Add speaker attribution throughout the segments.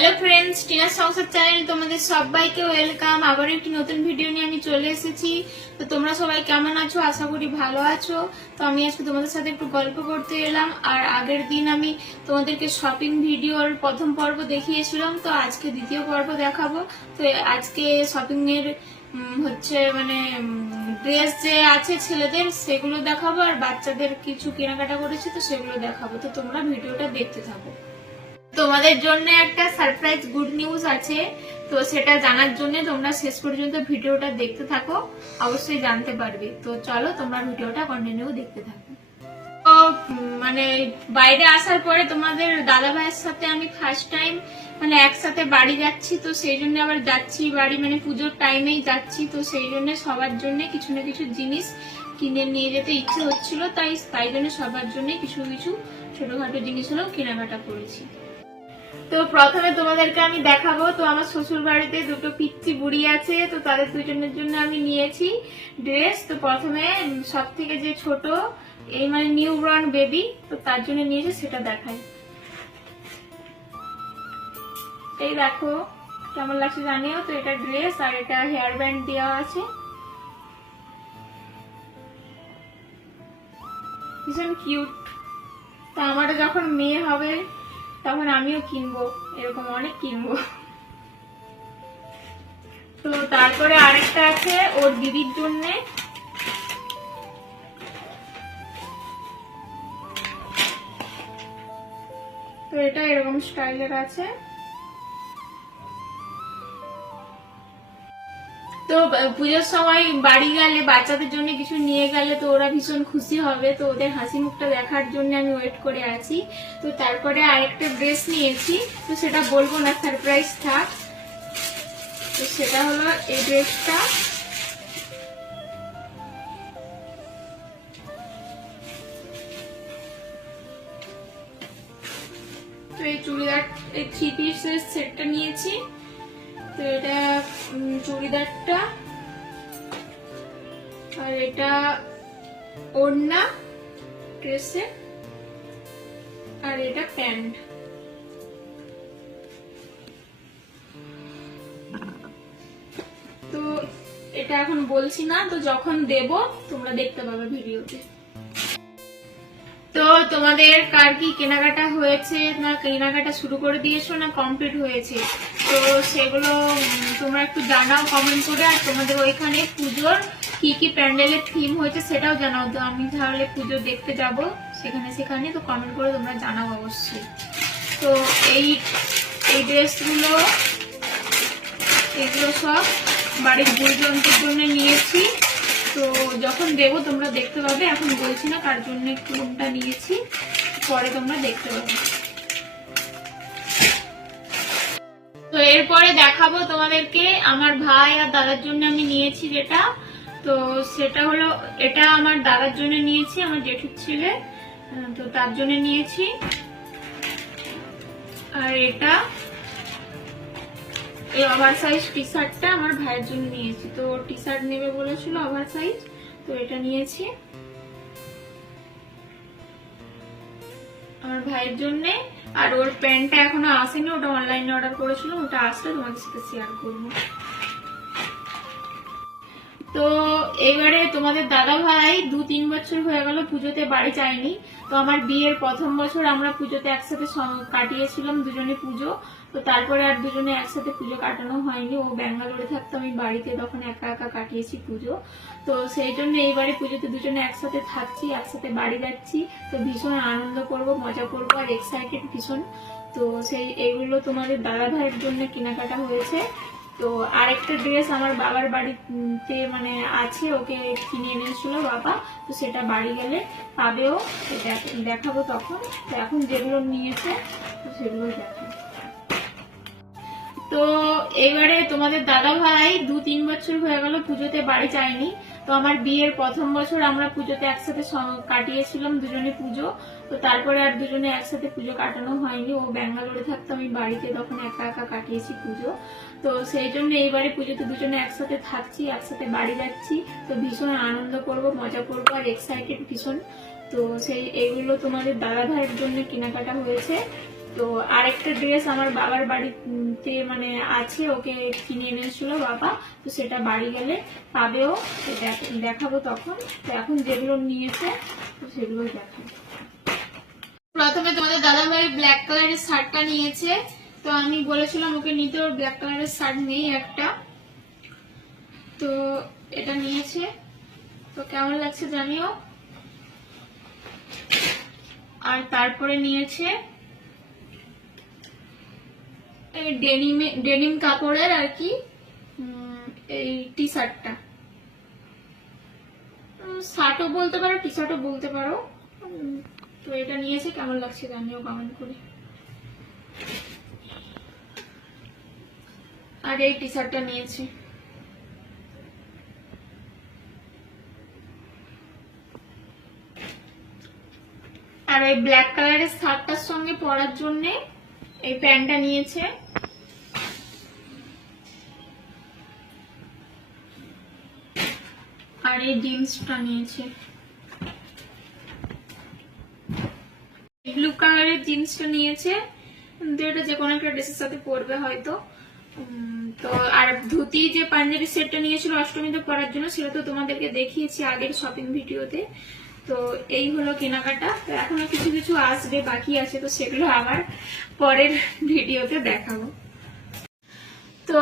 Speaker 1: Hello friends টিনার সংসার channel তোমাদের সবাইকে ওয়েলকাম আবার একটি নতুন ভিডিও নিয়ে আমি চলে এসেছি। তো তোমরা সবাই কেমন আছো? আশা করি ভালো আছো। তো আমি আজকে তোমাদের সাথে একটু গল্প করতে এলাম। আর আগের দিন আমি তোমাদেরকে শপিং ভিডিওর প্রথম পর্ব দেখিয়েছিলাম। তো আজকে দ্বিতীয় পর্ব দেখাবো। তো আজকে শপিং এর হচ্ছে মানে ড্রেস যে আছে ছেলেদের, সেগুলো দেখাবো। আর বাচ্চাদের কিছু কেনাকাটা করেছি, তো সেগুলো দেখাবো। তো তোমরা ভিডিওটা দেখতে থাকো। তোমাদের জন্য একটা সারপ্রাইজ গুড নিউজ আছে। তো সেটা জানার জন্য তোমরা শেষ পর্যন্ত ভিডিওটা দেখতে থাকো, অবশ্যই জানতে পারবে। তো চলো তোমরা ভিডিওটা কন্টিনিউ দেখতে থাকো। মানে বাইরে আসার পরে তোমাদের দাদা ভাইয়ের সাথে আমি ফার্স্ট টাইম মানে একসাথে বাড়ি যাচ্ছি, তো সেই জন্য আবার যাচ্ছি বাড়ি মানে পুজোর টাইমেই যাচ্ছি, তো সেই জন্য সবার জন্য কিছু না কিছু জিনিস কিনে নিয়ে যেতে ইচ্ছে হচ্ছিল, তাই তাই জন্য সবার জন্য কিছু কিছু ছোটখাটো জিনিস হলেও কেনাকাটা করেছি। তো প্রথমে তোমাদেরকে আমি দেখাবো, তো আমার শ্বশুর বাড়িতে দুটো পিচ্ছি বুড়ি আছে, তো তাদের দুজনের জন্য আমি নিয়েছি ড্রেস। তো প্রথমে সব থেকে যে ছোট, এই মানে নিউ বর্ন বেবি, তো তার জন্য নিয়েছি, সেটা দেখাই। এই দেখো, কেমন লাগছে জানিও? তো এটা ড্রেস আর এটা হেয়ার ব্যান্ড দেওয়া আছে। ভীষণ কিউট। তো আমার যখন মেয়ে হবে তখন আমিও কিনবো, এরকম অনেক কিনবো। তো তারপরে আরেকটা আছে ওর দিদির জন্য। তো এটা এরকম স্টাইলের আছে। তো পুজোর সময় বাড়ি গেলে বাচ্চাদের জন্য কিছু নিয়ে গেলে তো ওরা ভীষণ খুশি হবে, তো ওদের হাসি মুখটা দেখার জন্য আমি ওয়েট করে আছি। তো তারপরে আরেকটা ড্রেস নিয়েছি, তো সেটা বলব না সারপ্রাইজ থাক। তো সেটা হলো এই ড্রেসটা তো এই চুড়িদার, এই থ্রি পিসের সেটটা নিয়েছি। তো এটা চুড়িদারটা। আর এটা ওড়না, ড্রেসে। আর এটা প্যান্ট। তো এটা এখন বলছি না, তো যখন দেব, তোমরা দেখতে পাবে ভিডিওতে। তো তোমাদের কার কি কেনাকাটা হয়েছে? না, কেনাকাটা শুরু করে দিয়েছ না কমপ্লিট হয়েছে? তো সেগুলো তোমরা একটু জানাও কমেন্ট করে, আর তোমাদের ওইখানে পুজোর কি কি প্যান্ডেলের থিম হয়েছে সেটাও জানাও। তো আমি তাহলে পুজো দেখতে যাব সেখানে সেখানে, তো কমেন্ট করে তোমরা জানাও অবশ্যই। তো এই এই ড্রেসগুলো, এগুলো সব বাড়ির গুরুজনদের জন্য নিয়েছি। তো যখন দেবো তোমরা দেখতে পাবে, এখন বলছি না কার জন্য কোনটা নিয়েছি, পরে তোমরা দেখতে পাবে। এরপরে দেখাবো তোমাদেরকে আমার ভাই আর দাদার জন্য আমি নিয়েছি যেটা। তো সেটা হলো, এটা আমার দাদার জন্য নিয়েছি, আমার জেঠুর ছেলে। তো তার জন্য নিয়েছি। আর এটা, এই ওভার সাইজ টি শার্টটা আমার ভাইয়ের জন্য নিয়েছি। তো টি শার্ট নেবে বলেছিল ওভার সাইজ তো এটা নিয়েছি। আমার ভাইয়ের জন্য আর ওর প্যান্টটা এখনও আসেনি, ওটা অনলাইনে অর্ডার করেছিল ওটা আসলে তোমাদের সাথে শেয়ার করব। তো এবারে তোমাদের দাদা ভাই দু তিন বছর হয়ে গেল পুজোতে বাড়ি যায়নি। তো আমার বিয়ের প্রথম বছর আমরা পুজোতে একসাথে কাটিয়েছিলাম দুজনে পুজো। তো তারপরে আর দুজনে একসাথে পুজো কাটানো হয়নি। ও ব্যাঙ্গালোরে থাকতো, আমি বাড়িতে তখন একা একা কাটিয়েছি পুজো। তো সেই জন্য এইবারে পুজোতে দুজনে একসাথে থাকছি, একসাথে বাড়ি যাচ্ছি। তো ভীষণ আনন্দ করব, মজা করব আর এক্সাইটেড ভীষণ। তো সেই এগুলো তোমাদের দাদা ভাইয়ের জন্য কেনাকাটা হয়েছে। তো আরেকটা ড্রেস আমার বাবার বাড়িতে মানে আছে, ওকে কিনে এনেছিল বাবা, তো সেটা বাড়ি গেলে পাবেও দেখাবো তখন। তো এখন যেগুলো নিয়েছে সেগুলো তো এবারে তোমাদের দাদা ভাই দু তিন বছর হয়ে গেল পুজোতে বাড়ি যায়নি, তো আমার বিয়ের প্রথম বছর আমরা পুজোতে একসাথে কাটিয়েছিলাম দুজনে পুজো, তো তারপরে আর দুজনে একসাথে পুজো কাটানো হয়নি। ও ব্যাঙ্গালোরে থাকতো, আমি বাড়িতে তখন একা একা কাটিয়েছি পুজো। তো সেই জন্য এইবারে পুজোতে দুজনে একসাথে থাকছি, একসাথে বাড়ি যাচ্ছি। তো ভীষণ আনন্দ করব, মজা করব আর এক্সাইটেড ভীষণ। তো সেই এগুলো তোমাদের দাদা ভাইয়ের জন্য কেনাকাটা হয়েছে। তো আরেকটা ড্রেস আমার বাবার বাড়িতে মানে আছে, ওকে কিনে এনেছিল বাবা। তো সেটা বাড়ি গেলে পাবেও দেখাবো তখন। তো এখন যেগুলো নিয়েছে, তো সেগুলোই দেখাবো। প্রথমে তোমাদের দাদা ভাই ব্ল্যাক কালারের শার্টটা নিয়েছে। তো আমি বলেছিলাম ওকে নিতে, ওর ব্ল্যাক কালারের শার্ট নেই একটা। তো এটা নিয়েছে। তো কেমন লাগছে জানিও? আর তারপরে নিয়েছে এই ডেনিমে ডেনিম কাপড়ের আর কি এই টি শার্টটা শার্টও বলতে পারো টি শার্টও বলতে পারো। তো এটা নিয়েছে, কেমন লাগছে জানিও কমেন্ট করে। আর এই টি শার্টটা নিয়েছে। আর এই ব্ল্যাক কালারের শার্টটার সঙ্গে পরার জন্য এই প্যান্টটা নিয়েছে। আর এই জিন্সটা নিয়েছে। ব্লু কালারের জিন্সটা নিয়েছে। এটা যে কোনো একটা ড্রেসের সাথে পরবে হয়তো। তো আর ধুতি যে পাঞ্জাবি সেটটা নিয়েছিল অষ্টমীতে পরার জন্য, সেটা তো তোমাদেরকে দেখিয়েছি আগের শপিং ভিডিওতে। তো এই হলো কেনাকাটা। তো এখনও কিছু কিছু আসবে, বাকি আছে, তো সেগুলো আবার পরের ভিডিওতে দেখাবো। তো,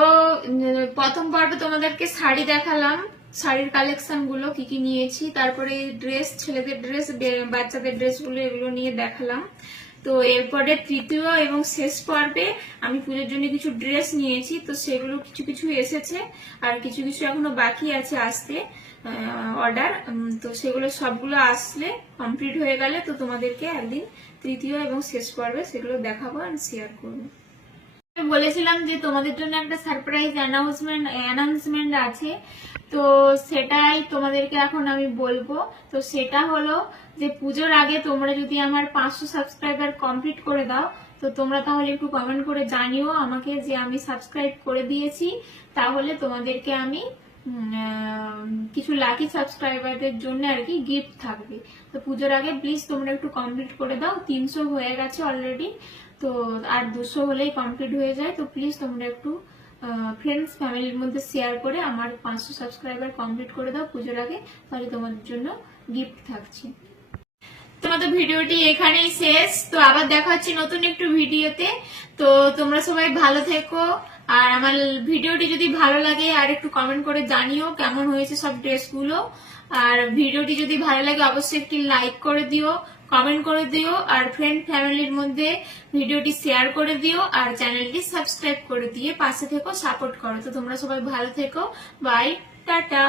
Speaker 1: প্রথম পর্বে তোমাদেরকে শাড়ি দেখালাম। শাড়ির কালেকশনগুলো কি কি নিয়েছি, তারপরে ড্রেস ছেলেদের ড্রেস বাচ্চাদের ড্রেসগুলো এগুলো নিয়ে দেখালাম। তো এরপরে তৃতীয় এবং শেষ পর্বে আমি পুজোর জন্য কিছু ড্রেস নিয়েছি, তো সেগুলো কিছু কিছু এসেছে আর কিছু কিছু এখনও বাকি আছে আসতে অর্ডার তো সেগুলো সবগুলো আসলে কমপ্লিট হয়ে গেলে তো তোমাদেরকে একদিন তৃতীয় এবং শেষ পর্বে সেগুলো দেখাবো আর শেয়ার করব। বলেছিলাম যে তোমাদের জন্য একটা সারপ্রাইজ অ্যানাউন্সমেন্ট অ্যানাউন্সমেন্ট আছে। তো সেটাই তোমাদেরকে এখন আমি বলব। তো সেটা হলো যে পুজোর আগে তোমরা যদি আমার পাঁচশো সাবস্ক্রাইবার কমপ্লিট করে দাও, তো তোমরা তাহলে একটু কমেন্ট করে জানিও আমাকে যে আমি সাবস্ক্রাইব করে দিয়েছি। তাহলে তোমাদেরকে আমি কিছু লাকি সাবস্ক্রাইবারদের জন্য আর কি গিফট থাকবে। তো পুজোর আগে প্লিজ তোমরা একটু কমপ্লিট করে দাও, তিনশো হয়ে গেছে অলরেডি তো আর দুশো হলেই কমপ্লিট হয়ে যায়। তো প্লিজ তোমরা একটু ফ্রেন্ডস ফ্যামিলির মধ্যে শেয়ার করে আমার পাঁচশো সাবস্ক্রাইবার কমপ্লিট করে দাও পুজোর আগে, তাহলে তোমাদের জন্য গিফট থাকছে। তোমাদের ভিডিওটি এখানেই শেষ। তো আবার দেখা হচ্ছে নতুন একটু ভিডিওতে। তো তোমরা সবাই ভালো থেকো। আর আমার ভিডিওটি যদি ভালো লাগে, আর একটু কমেন্ট করে জানিও কেমন হয়েছে সব ড্রেসগুলো। আর ভিডিওটি যদি ভালো লাগে, অবশ্যই একটি লাইক করে দিও কমেন্ট করে দিও, আর ফ্রেন্ড ফ্যামিলির মধ্যে ভিডিওটি শেয়ার করে দিও, আর চ্যানেলটি সাবস্ক্রাইব করে দিয়ে পাশে থেকো সাপোর্ট করো। তো তোমরা সবাই ভালো থেকো। Bye tata.